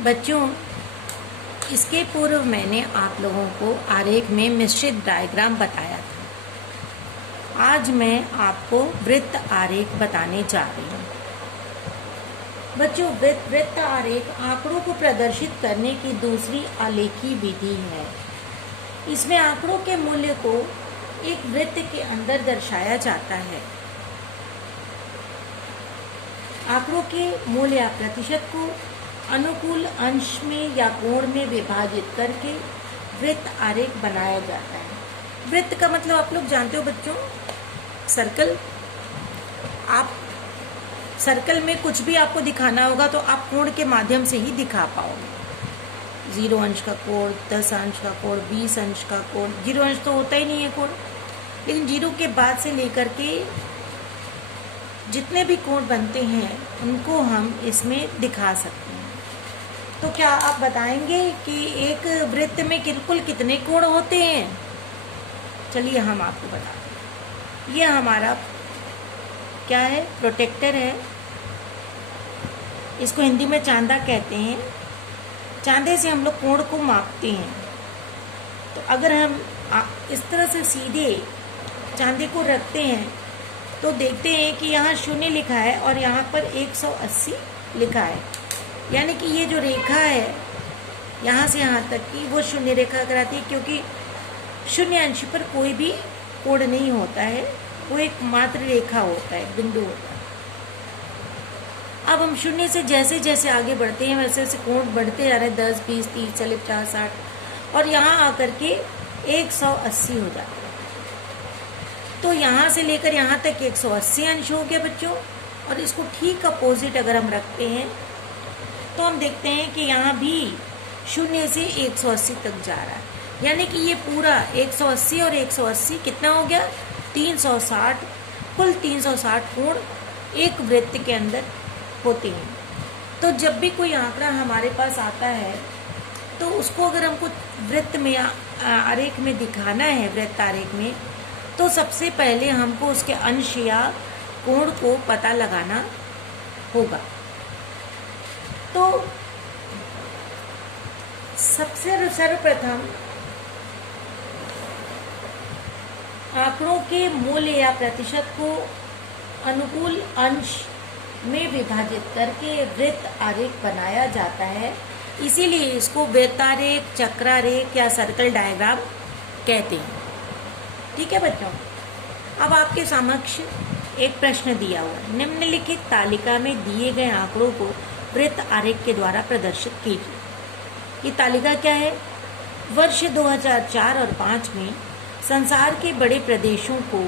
बच्चों, इसके पूर्व मैंने आप लोगों को आरेख में मिश्रित डायग्राम बताया था। आज मैं आपको वृत्त आरेख बताने जा रही हूँ। बच्चों, वृत्त आरेख आंकड़ों को प्रदर्शित करने की दूसरी आलेखी विधि है। इसमें आंकड़ों के मूल्य को एक वृत्त के अंदर दर्शाया जाता है। आंकड़ों के मूल्य या प्रतिशत को अनुकूल अंश में या कोण में विभाजित करके वृत्त आरेख बनाया जाता है। वृत्त का मतलब आप लोग जानते हो बच्चों, सर्कल। आप सर्कल में कुछ भी आपको दिखाना होगा तो आप कोण के माध्यम से ही दिखा पाओगे। 0 अंश का कोण, 10 अंश का कोण, 20 अंश का कोण। 0 अंश तो होता ही नहीं है कोण, लेकिन 0 के बाद से लेकर के जितने भी कोण बनते हैं उनको हम इसमें दिखा सकते हैं। तो क्या आप बताएंगे कि एक वृत्त में कुल कितने कोण होते हैं? चलिए हम आपको बताते हैं। ये हमारा क्या है? प्रोटेक्टर है। इसको हिंदी में चांदा कहते हैं। चांदे से हम लोग कोण को मापते हैं। तो अगर हम इस तरह से सीधे चांदे को रखते हैं तो देखते हैं कि यहाँ 0 लिखा है और यहाँ पर 180 लिखा है। यानी कि ये जो रेखा है यहाँ से यहाँ तक की वो 0 रेखा कराती है, क्योंकि 0 अंश पर कोई भी कोण नहीं होता है, वो एक मात्र रेखा होता है, बिंदु होता है। अब हम 0 से जैसे जैसे आगे बढ़ते हैं वैसे वैसे कोण बढ़ते जा रहे हैं, 10, 20, 30, 40, 50, 60 और यहाँ आकर के 180 हो जाता है। तो यहाँ से लेकर यहाँ तक 180 अंश हो गया बच्चों। और इसको ठीक अपोजिट अगर हम रखते हैं तो हम देखते हैं कि यहाँ भी 0 से 180 तक जा रहा है। यानी कि ये पूरा 180 और 180 कितना हो गया? 360। कुल 360 कोण एक वृत्त के अंदर होते हैं। तो जब भी कोई आंकड़ा हमारे पास आता है तो उसको अगर हमको वृत्त में आरेख में दिखाना है, वृत्त आरेख में, तो सबसे पहले हमको उसके अंश या कोण को पता लगाना होगा। तो सबसे सर्वप्रथम आंकड़ों के मूल्य या प्रतिशत को अनुकूल अंश में विभाजित करके वृत्त आरेख बनाया जाता है। इसीलिए इसको वृत्तारेख, चक्रारेख या सर्कल डायग्राम कहते हैं। ठीक है बच्चों, अब आपके समक्ष एक प्रश्न दिया हुआ है। निम्नलिखित तालिका में दिए गए आंकड़ों को वृत्त आरेख के द्वारा प्रदर्शित कीजिए। ये तालिका क्या है? वर्ष 2004 और 2005 में संसार के बड़े प्रदेशों को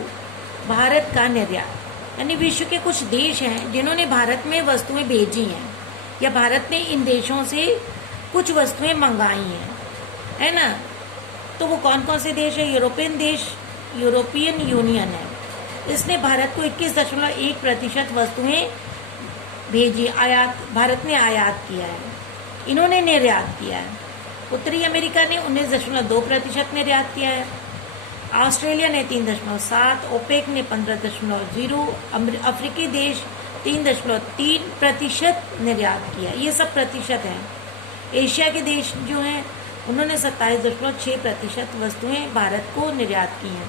भारत का निर्यात, यानी विश्व के कुछ देश हैं जिन्होंने भारत में वस्तुएं भेजी हैं या भारत ने इन देशों से कुछ वस्तुएं मंगाई हैं, है ना? तो वो कौन कौन से देश है? यूरोपियन यूनियन है। इसने भारत को 21.1% वस्तुएं भेजी, भारत ने आयात किया है। इन्होंने निर्यात किया है। उत्तरी अमेरिका ने 19.2% निर्यात किया है। ऑस्ट्रेलिया ने 3.7, ओपेक ने 15.0, अफ्रीकी देश 3.3% निर्यात किया। ये सब प्रतिशत हैं। एशिया के देश जो हैं उन्होंने 27.6% वस्तुएं भारत को निर्यात की हैं।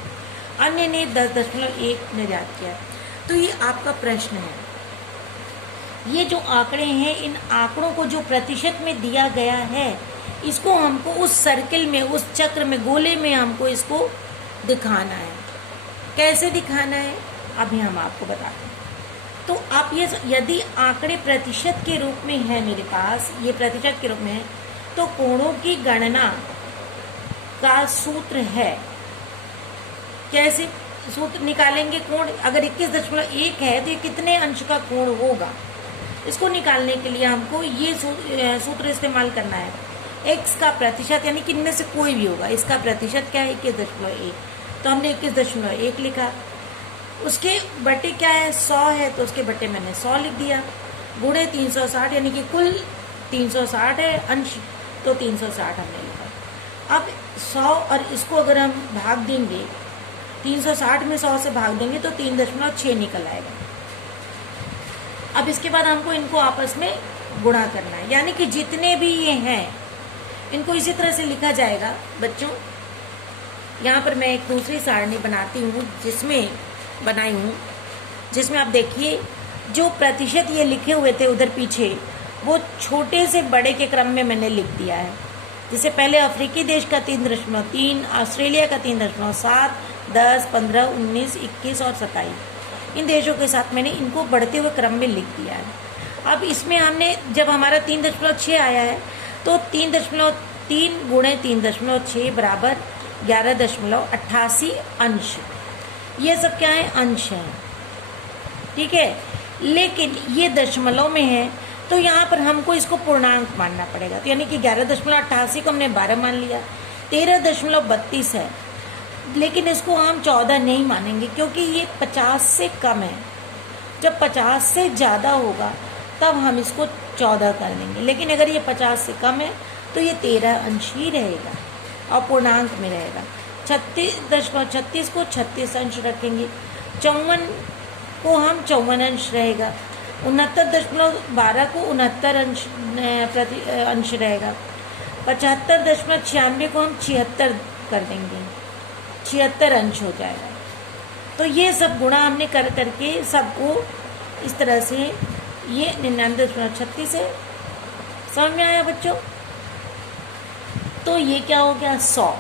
अन्य ने 10.1 निर्यात किया। तो ये आपका प्रश्न है। ये जो आंकड़े हैं, इन आंकड़ों को जो प्रतिशत में दिया गया है, इसको हमको उस सर्किल में, उस चक्र में, गोले में हमको इसको दिखाना है। कैसे दिखाना है अभी हम आपको बताते हैं। तो आप ये, यदि आंकड़े प्रतिशत के रूप में है मेरे पास, ये प्रतिशत के रूप में है, तो कोणों की गणना का सूत्र है। कैसे सूत्र निकालेंगे? कोण अगर 21.1 है तो ये कितने अंश का कोण होगा, इसको निकालने के लिए हमको ये सूत्र इस्तेमाल करना है। x का प्रतिशत, यानी कि इनमें से कोई भी होगा, इसका प्रतिशत क्या है? 21.1। तो हमने 21.1 लिखा। उसके बटे क्या है? 100 है, तो उसके बटे मैंने 100 लिख दिया। गुणे 360, यानी कि कुल 360 है अंश, तो 360 हमने लिखा। अब 100 और इसको अगर हम भाग देंगे, 360 में 100 से भाग देंगे तो 3.6 निकल आएगा। अब इसके बाद हमको इनको आपस में गुणा करना है, यानी कि जितने भी ये हैं इनको इसी तरह से लिखा जाएगा बच्चों। यहाँ पर मैं एक दूसरी सारणी बनाती हूँ जिसमें आप देखिए जो प्रतिशत ये लिखे हुए थे उधर पीछे वो छोटे से बड़े के क्रम में मैंने लिख दिया है। जैसे पहले अफ्रीकी देश का 3.3, ऑस्ट्रेलिया का 3.7, 10, 15, 19, 21 और 27, इन देशों के साथ मैंने इनको बढ़ते हुए क्रम में लिख दिया है। अब इसमें हमने जब हमारा 3.6 आया है तो 3.3 गुणे 3.6 बराबर 11.88 अंश। ये सब क्या है? अंश है, ठीक है। लेकिन ये दशमलव में है तो यहाँ पर हमको इसको पूर्णांक मानना पड़ेगा, तो यानी कि 11.88 को हमने 12 मान लिया। 13.32 है, लेकिन इसको हम 14 नहीं मानेंगे क्योंकि ये 50 से कम है। जब 50 से ज़्यादा होगा तब हम इसको 14 कर देंगे, लेकिन अगर ये 50 से कम है तो ये 13 अंश ही रहेगा और पूर्णांक में रहेगा। 36.36 को 36 अंश रखेंगे, 54 को हम 54 अंश रहेगा, 69.12 को 69 अंश रहेगा, 75.96 को हम 76 कर देंगे, 76 अंश हो जाएगा। तो ये सब गुणा हमने कर करके सबको इस तरह से ये 99.36 है। समझ में आया बच्चों? तो ये क्या हो गया? 100।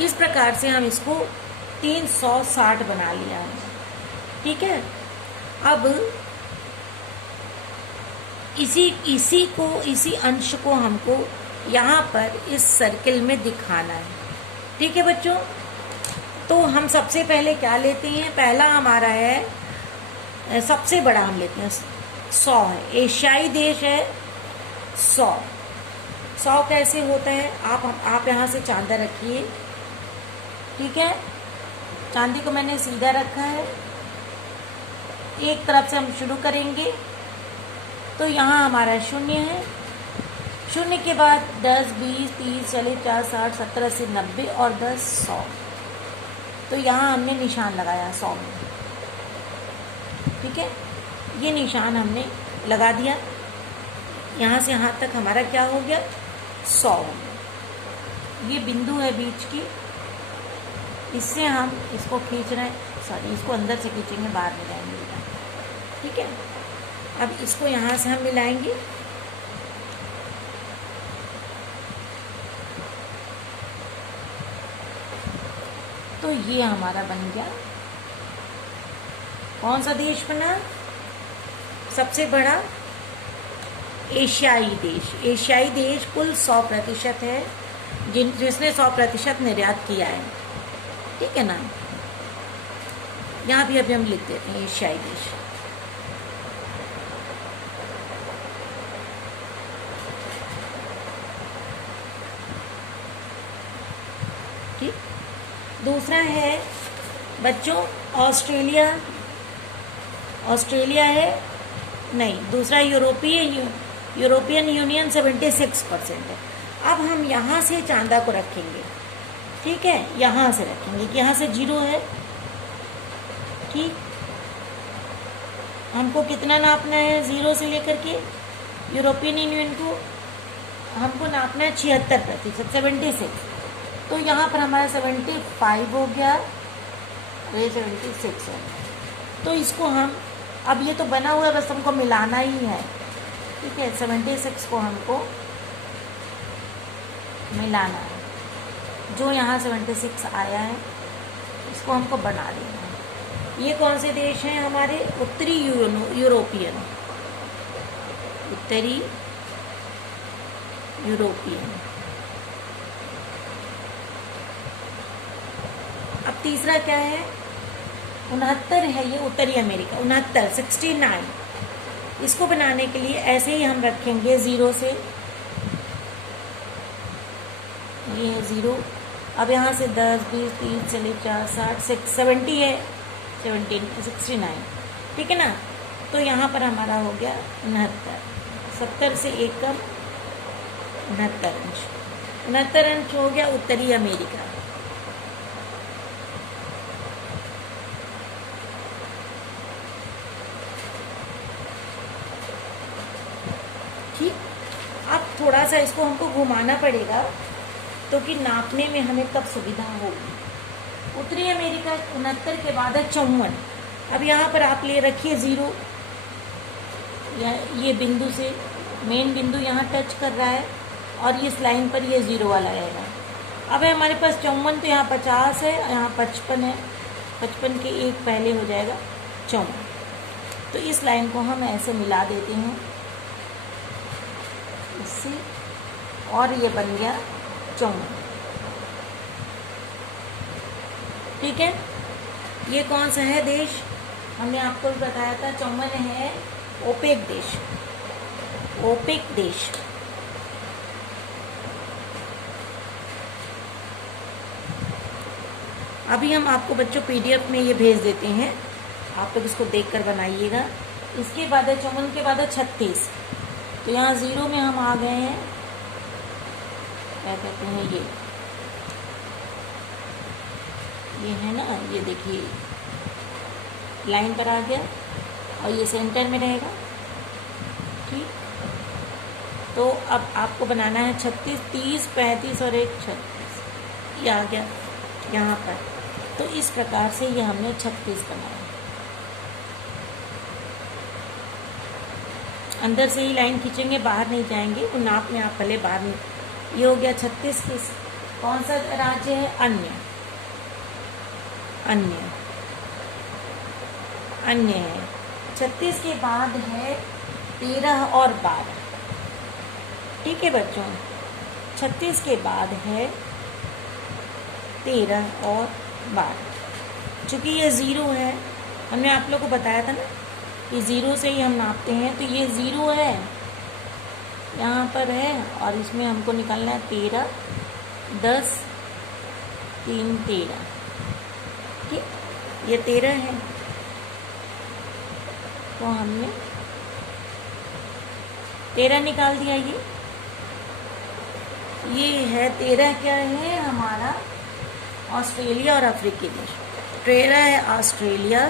इस प्रकार से हम इसको 360 बना लिया है, ठीक है। अब इसी अंश को हमको यहाँ पर इस सर्किल में दिखाना है, ठीक है बच्चों। तो हम सबसे पहले क्या लेते हैं? पहला हमारा है सबसे बड़ा, हम लेते हैं 100 है, एशियाई देश है 100। 100 कैसे होता है? आप यहाँ से चांदा रखिए, ठीक है। चांदी को मैंने सीधा रखा है, एक तरफ से हम शुरू करेंगे तो यहाँ हमारा 0 है, 0 के बाद 10, 20, 30, 40, 50, 60, 70, 80, 90 और 10, 100। तो यहाँ हमने निशान लगाया 100 में, ठीक है। ये निशान हमने लगा दिया, यहाँ से यहाँ तक हमारा क्या हो गया? 100 हो गया। ये बिंदु है बीच की, इससे हम इसको खींच रहे हैं, सॉरी इसको अंदर से खींचेंगे, बाहर मिलाएंगे, ठीक है। अब इसको यहाँ से हम मिलाएंगे, तो ये हमारा बन गया। कौन सा देश बना? सबसे बड़ा एशियाई देश। एशियाई देश कुल 100% है, जिसने 100% निर्यात किया है, ठीक है ना। यहाँ भी अभी हम लिख देते हैं एशियाई देश। ठीक। दूसरा है बच्चों ऑस्ट्रेलिया। ऑस्ट्रेलिया है नहीं, दूसरा यूरोपियन यूनियन 76% है। अब हम यहाँ से चांदा को रखेंगे, ठीक है, यहाँ से रखेंगे कि यहाँ से 0 है, ठीक। हमको कितना नापना है? 0 से लेकर के यूरोपियन यूनियन को हमको नापना है 76%, 76। तो यहाँ पर हमारा 75 हो गया, ये 76 है। तो इसको हम, अब ये तो बना हुआ है, बस हमको मिलाना ही है, ठीक है। 76 को हमको मिलाना है, जो यहाँ 76 आया है इसको हमको बना देना है। ये कौन से देश हैं हमारे? उत्तरी यूरोपियन, उत्तरी यूरोपियन। अब तीसरा क्या है? 69 है, ये उत्तरी अमेरिका, 69। इसको बनाने के लिए ऐसे ही हम रखेंगे 0 से, ये है 0। अब यहाँ से 10, 20, 30, 40, 50, 60, 70 है, 69, ठीक है ना। तो यहाँ पर हमारा हो गया 69, 70 से एक कम 69 अंश। 69 अंश हो गया उत्तरी अमेरिका। ठीक, अब थोड़ा सा इसको हमको घुमाना पड़ेगा तो कि नापने में हमें तब सुविधा होगी। उत्तरी अमेरिका 69 के बाद है 54। अब यहाँ पर आप ले रखिए 0, ये बिंदु से मेन बिंदु यहाँ टच कर रहा है और इस लाइन पर ये 0 वाला रहेगा। अब है हमारे पास 54, तो यहाँ 50 है, यहाँ 55 है, 55 के एक पहले हो जाएगा 54। तो इस लाइन को हम ऐसे मिला देते हैं इससे, और ये बन गया 54। ठीक है, ये कौन सा है देश? हमने आपको भी बताया था 54 है ओपेक देश, ओपेक देश। अभी हम आपको बच्चों PDF में ये भेज देते हैं, आप लोग इसको देखकर बनाइएगा। इसके बाद है 54 के बाद है 36, तो यहाँ 0 में हम आ गए हैं, क्या कहते हैं ये है ना, ये देखिए लाइन पर आ गया और ये सेंटर में रहेगा। ठीक, तो अब आपको बनाना है 36, 30, 35 और एक 36, ये आ गया यहाँ पर। तो इस प्रकार से ये हमने 36 बनाया। अंदर से ही लाइन खींचेंगे, बाहर नहीं जाएंगे, वो नाप में आप पहले बाहर नहीं। ये हो गया 36। कौन सा राज्य है? अन्य, अन्य, अन्य है। 36 के बाद है 13 और 12। ठीक है बच्चों, 36 के बाद है 13 और 12। चूँकि ये 0 है, हमने आप लोगों को बताया था ना कि 0 से ही हम नापते हैं, तो ये 0 है यहाँ पर है, और इसमें हमको निकालना है 13, 10, 3, 13। ठीक, ये 13 है, तो हमने 13 निकाल दिया। ये है 13 क्या है हमारा? ऑस्ट्रेलिया और अफ्रीकी देश। 13 है ऑस्ट्रेलिया,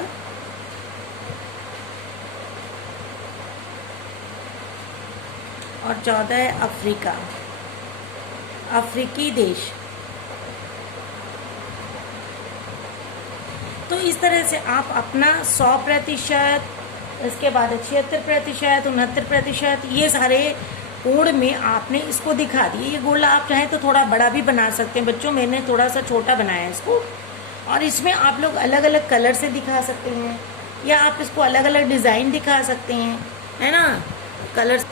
और 14 है अफ्रीका, अफ्रीकी देश। तो इस तरह से आप अपना 100%, इसके बाद 76%, 69%, ये सारे कोड में आपने इसको दिखा दिए। ये गोला आप चाहें तो थोड़ा बड़ा भी बना सकते हैं बच्चों, मैंने थोड़ा सा छोटा बनाया है इसको, और इसमें आप लोग अलग अलग कलर से दिखा सकते हैं, या आप इसको अलग अलग डिज़ाइन दिखा सकते हैं, है ना, कलर।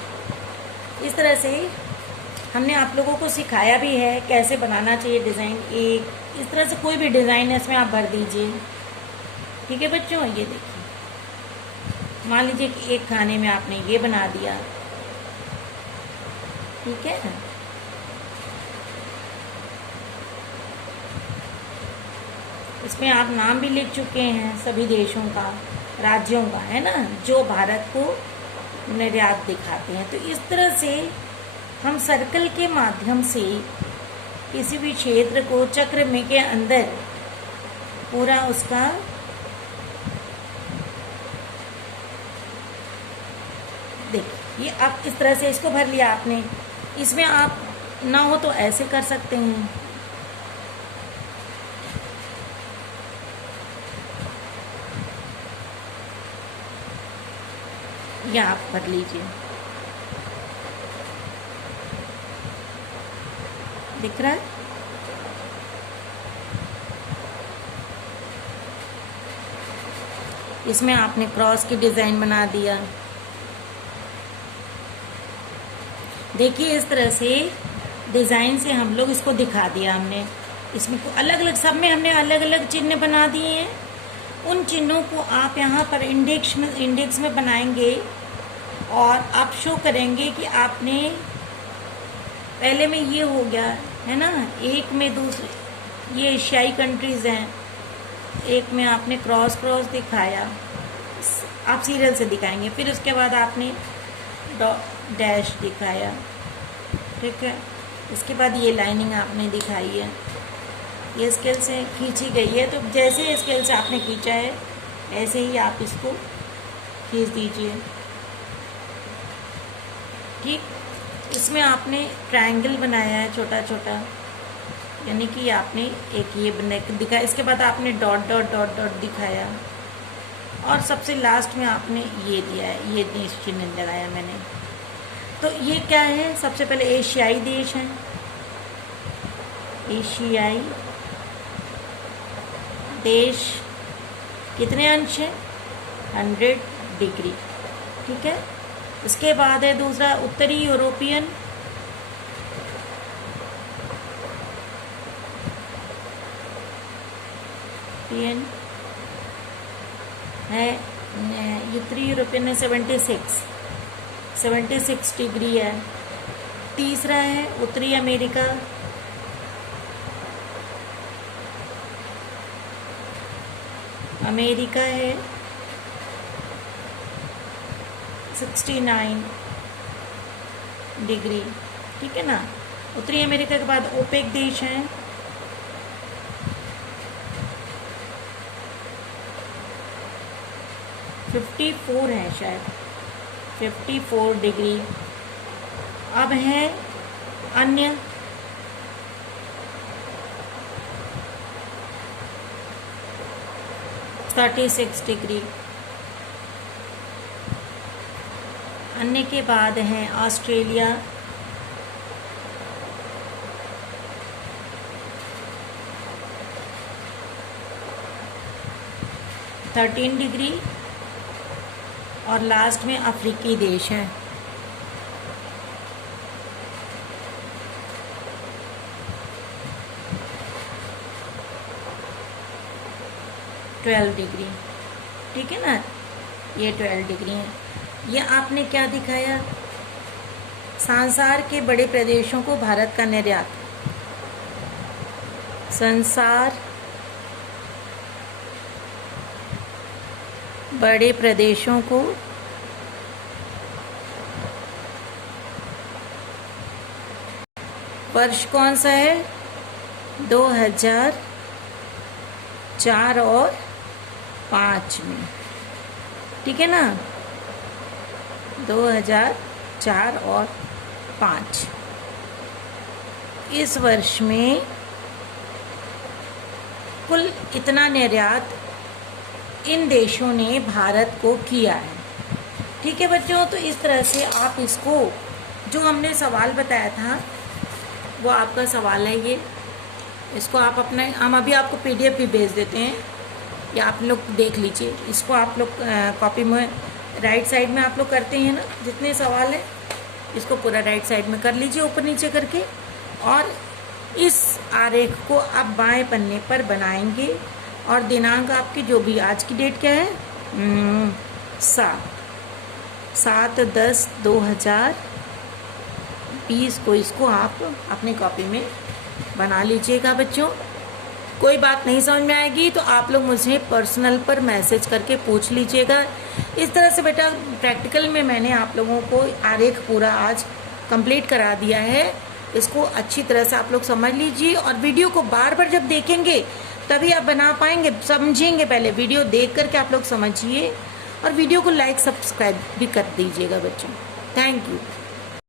इस तरह से हमने आप लोगों को सिखाया भी है कैसे बनाना चाहिए डिज़ाइन। एक इस तरह से कोई भी डिज़ाइन है इसमें आप भर दीजिए। ठीक है बच्चों, ये देखिए, मान लीजिए कि एक खाने में आपने ये बना दिया। ठीक है, इसमें आप नाम भी लिख चुके हैं सभी देशों का, राज्यों का, है ना, जो भारत को निर्यात दिखाते हैं। तो इस तरह से हम सर्कल के माध्यम से किसी भी क्षेत्र को चक्र में के अंदर पूरा उसका देखिए, ये आप इस तरह से इसको भर लिया आपने। इसमें आप ना हो तो ऐसे कर सकते हैं, या आप भर लीजिए। दिख रहा है? इसमें आपने क्रॉस की डिज़ाइन बना दिया। देखिए, इस तरह से डिज़ाइन से हम लोग इसको दिखा दिया हमने। इसमें अलग अलग, सब में हमने अलग अलग चिन्ह बना दिए हैं। उन चिन्हों को आप यहाँ पर इंडेक्स में बनाएंगे और आप शो करेंगे कि आपने पहले में ये हो गया है ना, एक में दूसरे, ये एशियाई कंट्रीज़ हैं, एक में आपने क्रॉस दिखाया, आप सीरियल से दिखाएंगे। फिर उसके बाद आपने डैश दिखाया। ठीक है, इसके बाद ये लाइनिंग आपने दिखाई है, ये स्केल से खींची गई है। तो जैसे स्केल से आपने खींचा है ऐसे ही आप इसको खींच दीजिए। ठीक, इसमें आपने ट्रायंगल बनाया है छोटा छोटा, यानी कि आपने एक ये बना दिखाया, इसके बाद आपने डॉट डॉट डॉट डॉट दिखाया, और सबसे लास्ट में आपने ये दिया है, ये चिन्ह लगाया मैंने। तो ये क्या है, सबसे पहले एशियाई देश हैं, एशियाई देश कितने अंश हैं, 100 डिग्री, ठीक है। इसके बाद है दूसरा उत्तरी यूरोपियन, है उत्तरी यूरोपियन है 76 डिग्री है। तीसरा है उत्तरी अमेरिका, अमेरिका है 69 डिग्री, ठीक है ना। उत्तरी अमेरिका के बाद ओपेक देश हैं, फ़िफ़्टी-4 है शायद, 54 डिग्री। अब है अन्य, (36 डिग्री। अन्य के बाद हैं ऑस्ट्रेलिया, (13 डिग्री। और लास्ट में अफ्रीकी देश हैं, (12 डिग्री, ठीक है ना। ये 12 डिग्री है। ये आपने क्या दिखाया, संसार के बड़े प्रदेशों को भारत का निर्यात, संसार बड़े प्रदेशों को वर्ष कौन सा है, 2004 और 5 में, ठीक है ना, 2004 और 5। इस वर्ष में कुल इतना निर्यात इन देशों ने भारत को किया है, ठीक है बच्चों। तो इस तरह से आप इसको, जो हमने सवाल बताया था वो आपका सवाल है ये, इसको आप अपना, हम अभी आपको PDF भी भेज देते हैं, या आप लोग देख लीजिए इसको। आप लोग कॉपी में राइट साइड में आप लोग करते हैं ना, जितने सवाल हैं इसको पूरा राइट साइड में कर लीजिए ऊपर नीचे करके, और इस आरेख को आप बाएं पन्ने पर बनाएंगे, और दिनांक आपकी जो भी, आज की डेट क्या है, 7/10/2020 को इसको आप अपनी कॉपी में बना लीजिएगा बच्चों। कोई बात नहीं समझ में आएगी तो आप लोग मुझे पर्सनल पर मैसेज करके पूछ लीजिएगा। इस तरह से बेटा प्रैक्टिकल में मैंने आप लोगों को आरेख पूरा आज कंप्लीट करा दिया है। इसको अच्छी तरह से आप लोग समझ लीजिए, और वीडियो को बार बार जब देखेंगे तभी आप बना पाएंगे, समझेंगे। पहले वीडियो देख करके आप लोग समझिए, और वीडियो को लाइक सब्सक्राइब भी कर दीजिएगा बच्चों। Thank you.